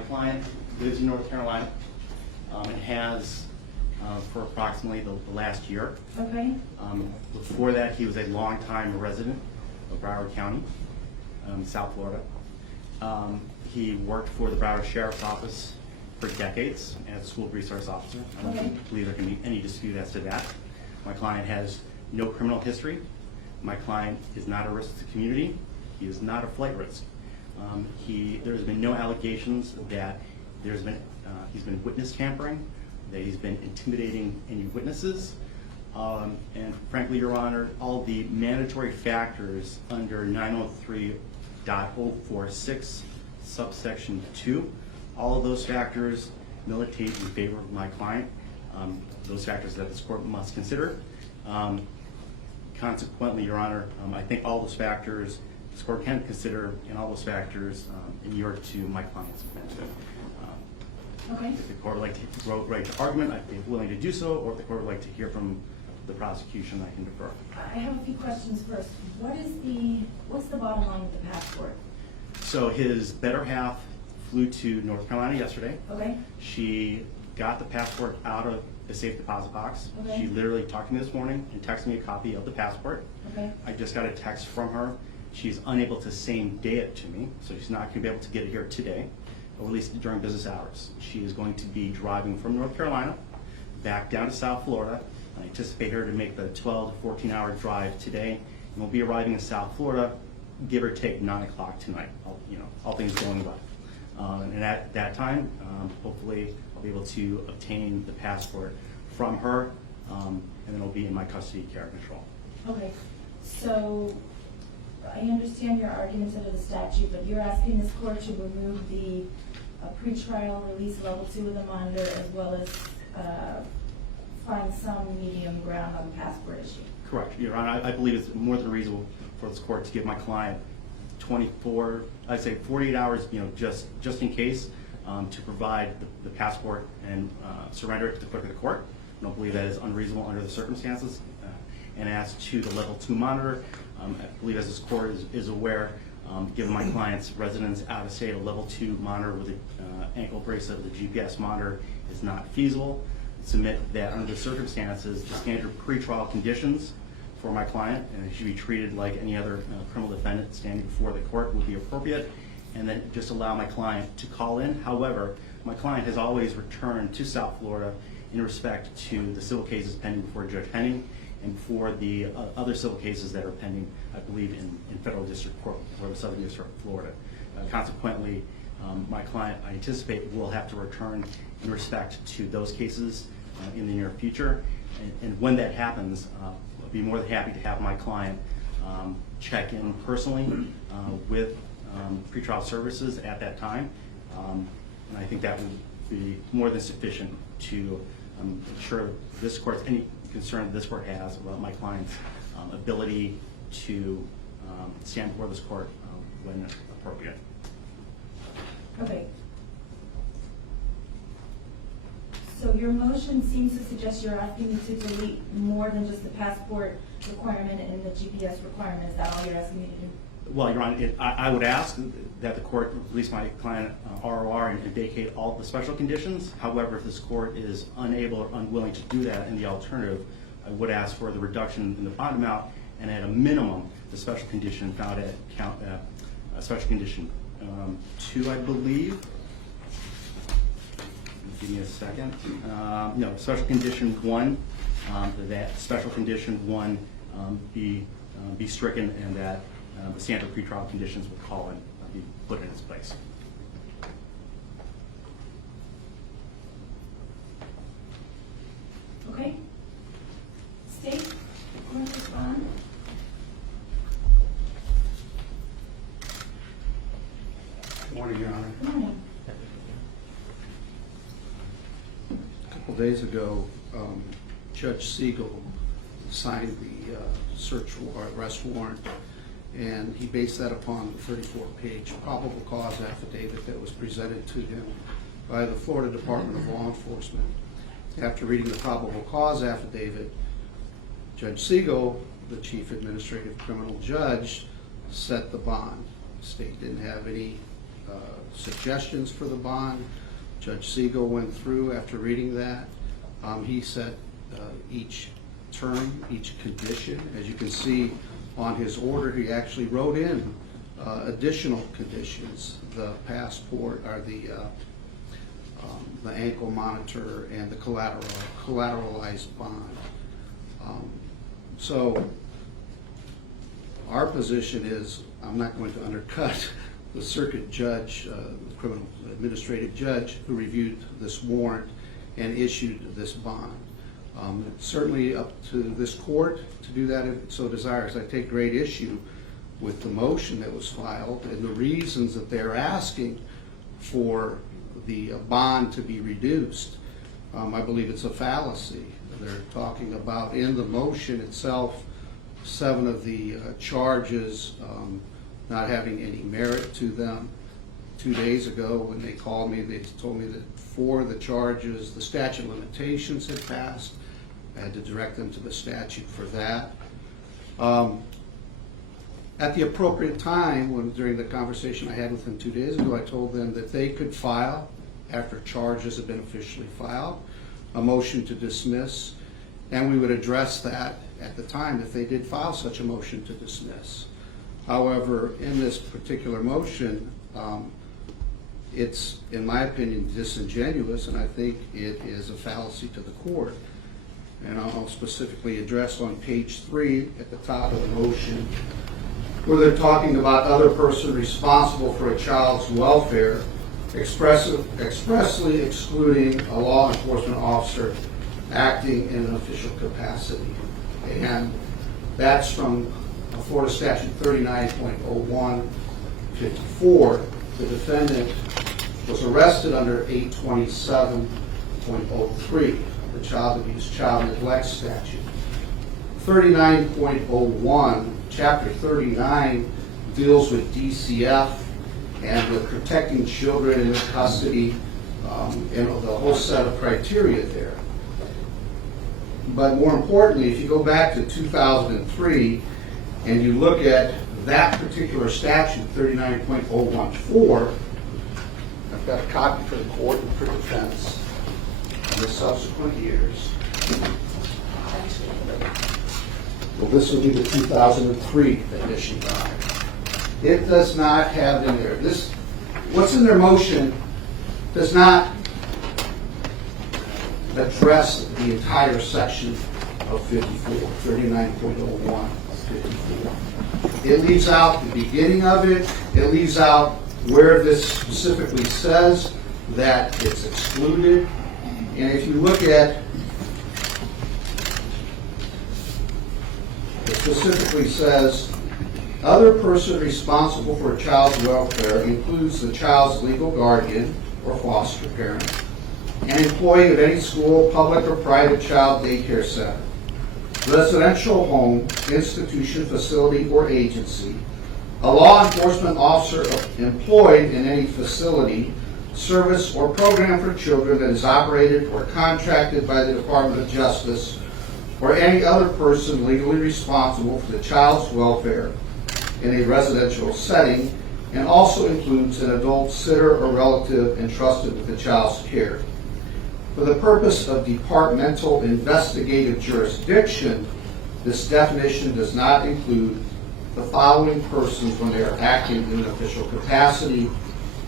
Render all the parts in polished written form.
client lives in North Carolina and has for approximately the last year. Okay. Before that, he was a longtime resident of Broward County, South Florida. He worked for the Broward Sheriff's Office for decades as a school resource officer. I don't believe there can be any dispute as to that. My client has no criminal history. My client is not a risk to the community. He is not a flight risk. There's been no allegations that he's been witness tampering, that he's been intimidating any witnesses, and frankly, Your Honor, all the mandatory factors under 903.046 subsection 2, all of those factors militate in favor of my client, those factors that this court must consider. Consequently, Your Honor, I think all those factors this court can consider, and all those factors inure to my client's benefit. Okay. If the court would like to go right to argument, I'd be willing to do so, or if the court would like to hear from the prosecution, I can defer. I have a few questions first. What's the bottom line with the passport? So his better half flew to North Carolina yesterday. Okay. She got the passport out of the safe deposit box. Okay. She literally talked to me this morning and texted me a copy of the passport. Okay. I just got a text from her. She's unable to same day it to me, so she's not going to be able to get it here today, or at least during business hours. She is going to be driving from North Carolina back down to South Florida. I anticipate her to make the 12 to 14 hour drive today, and we'll be arriving in South Florida, give or take 9 o'clock tonight, all things going well. And at that time, hopefully I'll be able to obtain the passport from her, and then it'll be in my custody, care, and control. Okay. So I understand your arguments under the statute, but you're asking this court to remove the pretrial release level 2 of the monitor, as well as find some medium ground on the passport issue. Correct, Your Honor. I believe it's more than reasonable for this court to give my client 48 hours, just in case, to provide the passport and surrender it to the clerk of the court. I don't believe that is unreasonable under the circumstances. And as to the level 2 monitor, I believe as this court is aware, given my client's residence out of state, a level 2 monitor with an ankle bracelet with a GPS monitor is not feasible. Submit that under the circumstances, the standard pretrial conditions for my client, and it should be treated like any other criminal defendant standing before the court, would be appropriate, and then just allow my client to call in. However, my client has always returned to South Florida in respect to the civil cases pending before Judge Henning and for the other civil cases that are pending, I believe, in federal district court for the Southern District of Florida. Consequently, my client, I anticipate, will have to return in respect to those cases in the near future. And when that happens, I'd be more than happy to have my client check in personally with pretrial services at that time. And I think that would be more than sufficient to ensure this court's any concern that this court has about my client's ability to stand before this court when appropriate. Okay. So your motion seems to suggest you're asking me to delete more than just the passport requirement and the GPS requirement. Is that all you're asking me to do? Well, Your Honor, I would ask that the court release my client ROR and vacate all the special conditions. However, if this court is unable or unwilling to do that, in the alternative, I would ask for the reduction in the bond amount, and at a minimum, the special condition found at special condition 2, I believe. Give me a second. No, special condition 1. That special condition 1 be stricken, and that the standard pretrial conditions would call and be put in its place. Okay. State, want to respond? Good morning, Your Honor. Good morning. A couple days ago, Judge Siegel signed the arrest warrant, and he based that upon the 34-page probable cause affidavit that was presented to him by the Florida Department of Law Enforcement. After reading the probable cause affidavit, Judge Siegel, the chief administrative criminal judge, set the bond. The state didn't have any suggestions for the bond. Judge Siegel went through after reading that. He set each term, each condition. As you can see on his order, he actually wrote in additional conditions: the passport, or the ankle monitor, and the collateralized bond. So our position is, I'm not going to undercut the circuit judge, the criminal administrative judge who reviewed this warrant and issued this bond. It's certainly up to this court to do that if it so desires. I take great issue with the motion that was filed and the reasons that they're asking for the bond to be reduced. I believe it's a fallacy. They're talking about, in the motion itself, 7 of the charges not having any merit to them. 2 days ago when they called me, they told me that 4 of the charges, the statute of limitations had passed. I had to direct them to the statute for that. At the appropriate time, during the conversation I had with them 2 days ago, I told them that they could file, after charges had been officially filed, a motion to dismiss, and we would address that at the time if they did file such a motion to dismiss. However, in this particular motion, it's, in my opinion, disingenuous, and I think it is a fallacy to the court. And I'll specifically address on page 3 at the top of the motion, where they're talking about other person responsible for a child's welfare, expressly excluding a law enforcement officer acting in an official capacity. And that's from Florida Statute 39.0154. The defendant was arrested under 827.03, the child abuse, child neglect statute. 39.01, Chapter 39, deals with DCF and with protecting children in custody, and the whole set of criteria there. But more importantly, if you go back to 2003 and you look at that particular statute, 39.014, I've got a copy for the court and for defense in the subsequent years. Well, this will be the 2003 edition. It does not have in there, what's in their motion does not address the entire section of 54, 39.01 of 54. It leaves out the beginning of it. It leaves out where this specifically says that it's excluded. And if you look at, it specifically says, other person responsible for a child's welfare includes the child's legal guardian or foster parent, an employee of any school, public or private child daycare center, residential home, institution, facility, or agency, a law enforcement officer employed in any facility, service, or program for children that is operated or contracted by the Department of Justice, or any other person legally responsible for the child's welfare in a residential setting, and also includes an adult sitter or relative entrusted with the child's care. For the purpose of departmental investigative jurisdiction, this definition does not include the following persons when they are acting in an official capacity: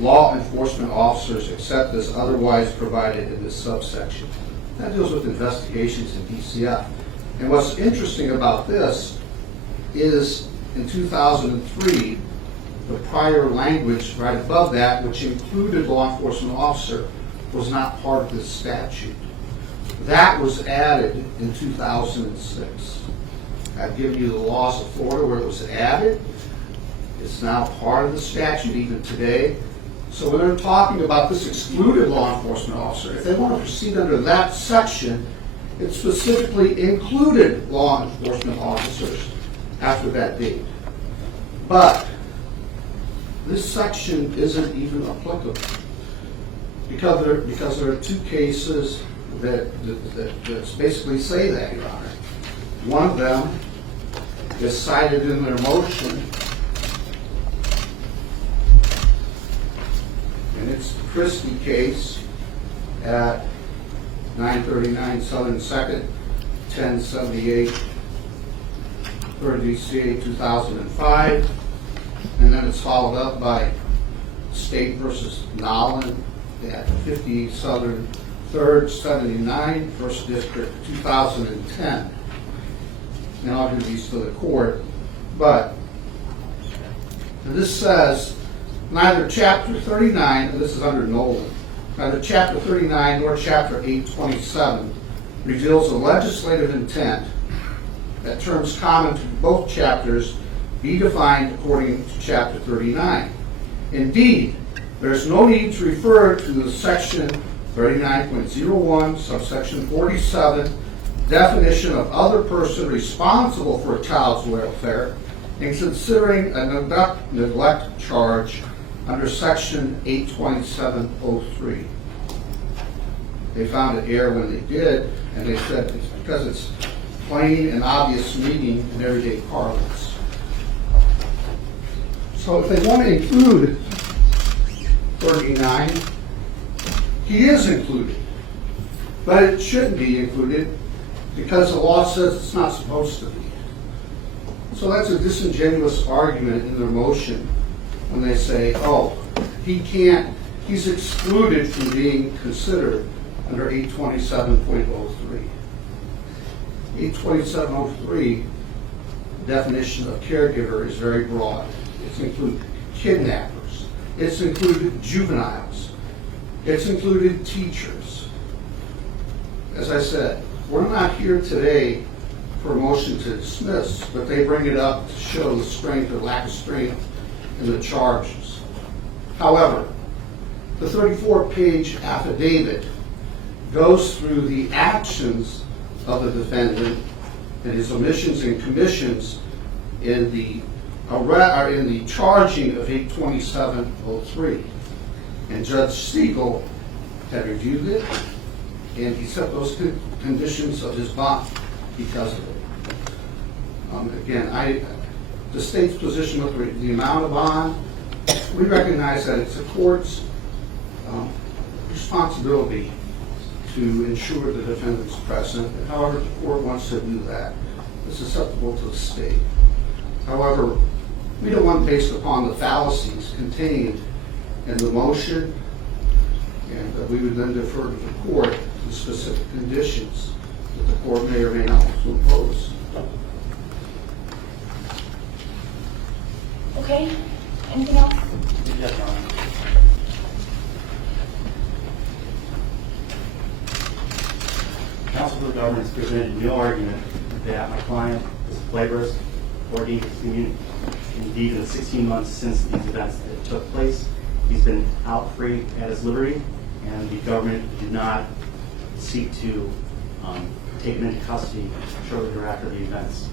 law enforcement officers, except as otherwise provided in this subsection. That deals with investigations in DCF. And what's interesting about this is in 2003, the prior language right above that, which included law enforcement officer, was not part of this statute. That was added in 2006. I've given you the laws of Florida where it was added. It's now part of the statute even today. So when they're talking about this excluded law enforcement officer, if they want to proceed under that section, it specifically included law enforcement officers after that date. But this section isn't even applicable because there are 2 cases that basically say that, Your Honor. One of them is cited in their motion. And it's the Christie case at 939 Southern 2nd, 1078, 3rd DCA 2005. And then it's followed up by State versus Nolan at 50 Southern 3rd, 79, 1st District 2010. And I'll give these to the court. But this says, neither Chapter 39, and this is under Nolan, neither Chapter 39 nor Chapter 827 reveals a legislative intent that terms common to both chapters be defined according to Chapter 39. Indeed, there is no need to refer to the Section 39.01, subsection 47, definition of other person responsible for a child's welfare in considering a neglect charge under Section 827.03. They found an error when they did, and they said it's because it's plain and obvious meaning in everyday parlance. So if they want to include 39, he is included. But it shouldn't be included because the law says it's not supposed to be. So that's a disingenuous argument in their motion when they say, oh, he's excluded from being considered under 827.03. 827.03 definition of caregiver is very broad. It's included kidnappers. It's included juveniles. It's included teachers. As I said, we're not here today for a motion to dismiss, but they bring it up to show the strength or lack of strength in the charges. However, the 34-page affidavit goes through the actions of the defendant and his omissions and commissions in the charging of 827.03. And Judge Siegel had reviewed it, and he set those conditions of his bond because of it. Again, the state's position with the amount of bond, we recognize that it's the court's responsibility to ensure the defendant's present. However, the court wants to do that. It's susceptible to the state. However, we don't want based upon the fallacies contained in the motion, and we would then defer to the court the specific conditions that the court may or may not want to impose. Okay, anything else? Yes, Your Honor. Counsel for the government has presented no argument that my client is a flavorist or a dangerous community. Indeed, in the 16 months since these events that took place, he's been out free at his liberty, and the government did not seek to take him into custody shortly thereafter the events.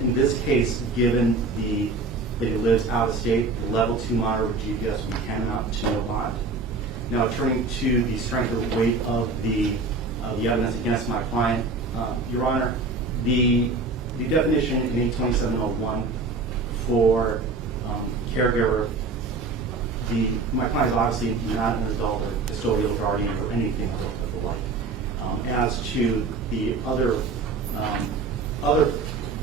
In this case, given that he lives out of state, the level 2 monitor with GPS would tantamount to no bond. Now, turning to the strength or weight of the evidence against my client, Your Honor, the definition in 827.01 for caregiver, my client is obviously not an adult or custodial guardian or anything of the like. As to the other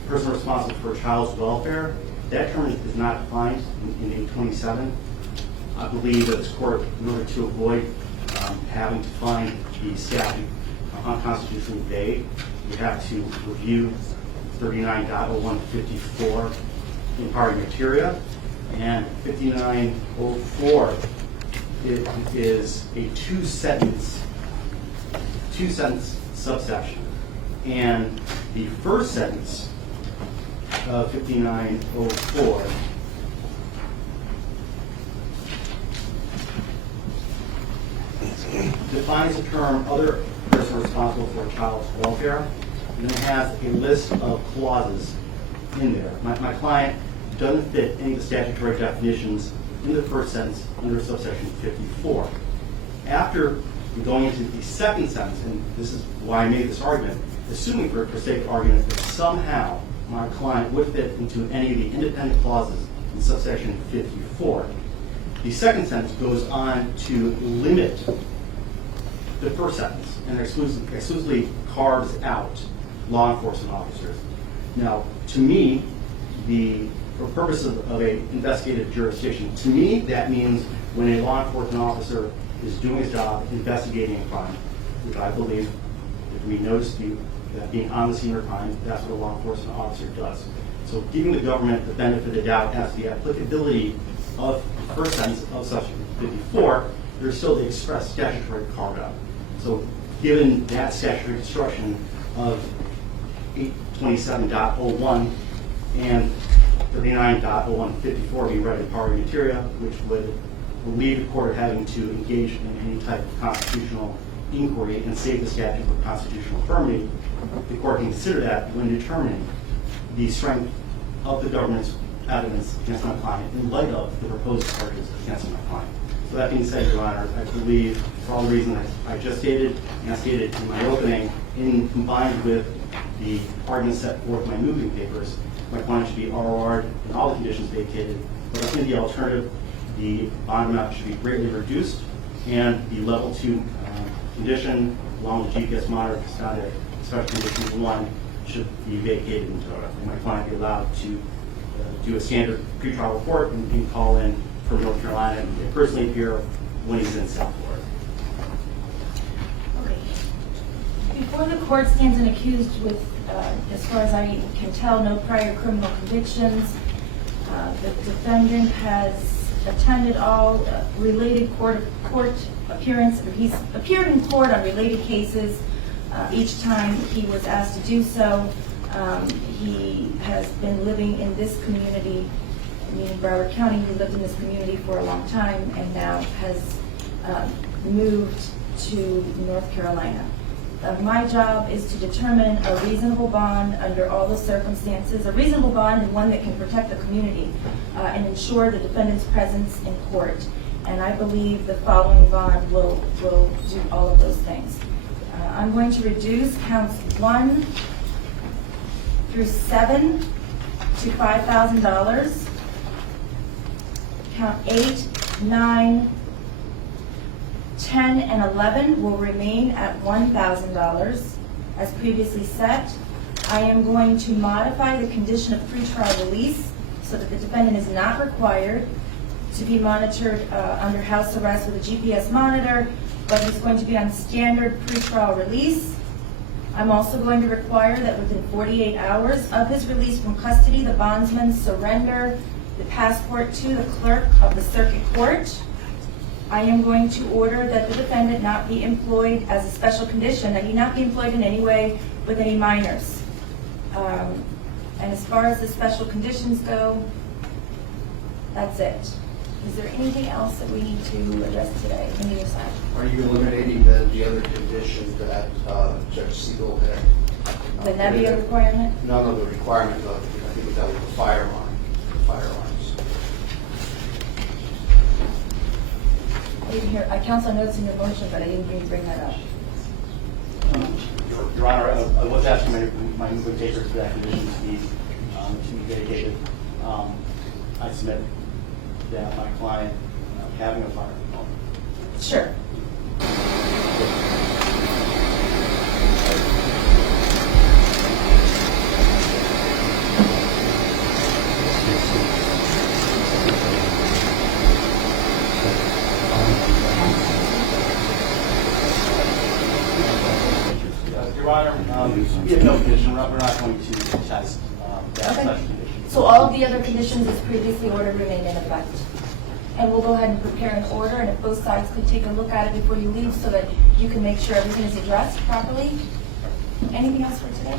person responsible for a child's welfare, that term is not defined in 827. I believe that this court, in order to avoid having to find the statute unconstitutionally vague, we have to review 39.0154 in pari materia, and 5904 is a two-sentence subsection. And the first sentence of 5904 defines the term other person responsible for a child's welfare, and it has a list of clauses in there. My client doesn't fit any of the statutory definitions in the first sentence under subsection 54. After going into the second sentence, and this is why I made this argument, assuming for sake of argument that somehow my client would fit into any of the independent clauses in subsection 54, The second sentence goes on to limit the first sentence and exclusively carves out law enforcement officers. Now, to me, for purposes of a investigative jurisdiction, to me that means when a law enforcement officer is doing his job investigating a crime, which I believe, if we no dispute, that being on the scene of a crime, that's what a law enforcement officer does. So giving the government the benefit of the doubt as to the applicability of the first sentence of Section 54, there's still the express statutory carve-out. So given that statutory construction of 827.01 and 39.0154 being read in pari materia, which would relieve the court of having to engage in any type of constitutional inquiry and save the statute for constitutional affirmity, the court can consider that when determining the strength of the government's evidence against my client in light of the proposed charges against my client. So that being said, Your Honor, I believe for all the reasons I just stated and I stated in my opening, combined with the arguments set forth in my moving papers, my client should be ROR'd and all the conditions vacated. But I think the alternative, the bond amount should be greatly reduced and the level 2 condition, along with GPS monitor, special condition 1, should be vacated in total. And my client be allowed to do a standard pretrial report and call in from North Carolina and personally appear when he's in South Florida. Okay. Before the court stands an accused with, as far as I can tell, no prior criminal convictions, the defendant has attended all related court appearance, or he's appeared in court on related cases each time he was asked to do so. He has been living in this community, meaning Broward County. He lived in this community for a long time and now has moved to North Carolina. My job is to determine a reasonable bond under all the circumstances, a reasonable bond and one that can protect the community and ensure the defendant's presence in court. And I believe the following bond will do all of those things. I'm going to reduce counts 1 through 7 to $5,000. Count 8, 9, 10, and 11 will remain at $1,000 as previously set. I am going to modify the condition of pretrial release so that the defendant is not required to be monitored under house arrest with a GPS monitor, but he's going to be on standard pretrial release. I'm also going to require that within 48 hours of his release from custody, the bondsman surrender the passport to the clerk of the circuit court. I am going to order that the defendant not be employed as a special condition, that he not be employed in any way with any minors. And as far as the special conditions go, that's it. Is there anything else that we need to address today on either side? Are you eliminating the other conditions that Judge Siegel had? Would that be a requirement? None of the requirement of, I think that was the firearms. I didn't hear, I counsel notes in your motion, but I didn't hear you bring that up. Your Honor, I was asking my moving papers for that condition to be vacated. I submit that my client having a firearm. Sure. Your Honor, we have no condition. We're not going to test that such condition. So all of the other conditions as previously ordered remain in effect. And we'll go ahead and prepare an order, and if both sides could take a look at it before you leave so that you can make sure everything is addressed properly. Anything else for today?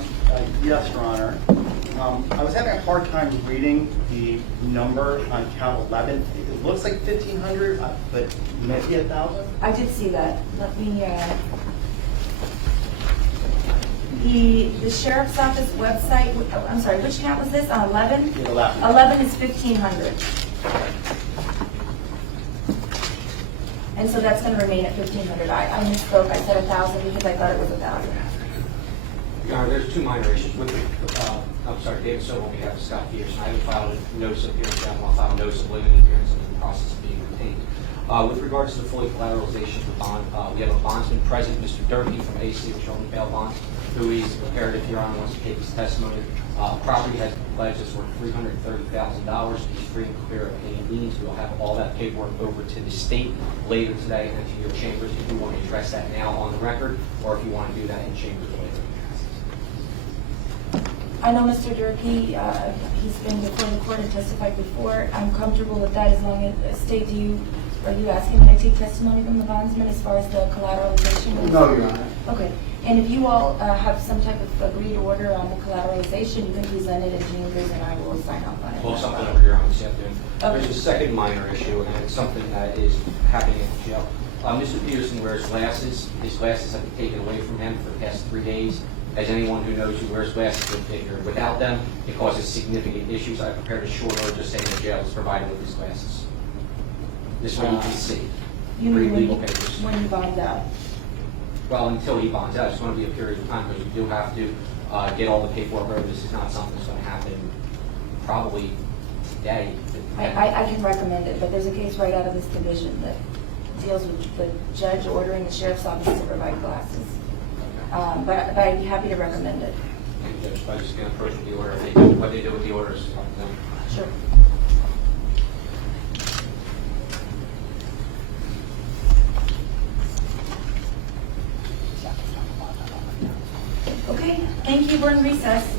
Yes, Your Honor. I was having a hard time reading the number on count 11. It looks like 1,500, but maybe 1,000? I did see that. Let me, the sheriff's office website, I'm sorry, which count was this, on 11? Yeah, 11. 11 is 1,500. And so that's gonna remain at 1,500. I misspoke, I said 1,000 because I thought it was 1,000. Your Honor, there's two minor issues with the, I'm sorry, David Sobel on behalf of Scot Peterson. I haven't filed a notice of appearance, I want to file a notice of limited appearance in the process of being retained. With regards to the fully collateralization of the bond, we have a bondsman present, Mr. Durkee from AC, which only bail bonds, who is prepared, if Your Honor wants to take his testimony. Property has been pledged that's worth $330,000. He's free and clear of any liens. We'll have all that paperwork over to the state later today and to your chambers if you want to address that now on the record, or if you want to do that in chambers later. I know Mr. Durkee, he's been before the court and testified before. I'm comfortable with that as long as, State, are you asking that I take testimony from the bondsman as far as the collateralization? No, Your Honor. Okay, and if you all have some type of agreed order on the collateralization, you can present it in chambers and I will sign off on it. Well, something over here on this afternoon. Okay. There's a second minor issue, and it's something that is happening at the jail. Mr. Peterson wears glasses. His glasses have been taken away from him for the past 3 days. As anyone who knows who wears glasses would figure, without them, it causes significant issues. I prepared a short order just saying the jail is provided with his glasses. This way you can see. You Read mean legal papers. when you bond out? Well, until he bonds out, it's going to be a period of time, because you do have to get all the paperwork over. This is not something that's going to happen probably today. I can recommend it, but there's a case right out of this division that deals with the judge ordering the sheriff's office to provide glasses. But I'd be happy to recommend it. And Judge, I'm just going to approach the order. What they do with the orders. Sure. Okay, thank you. We're in recess.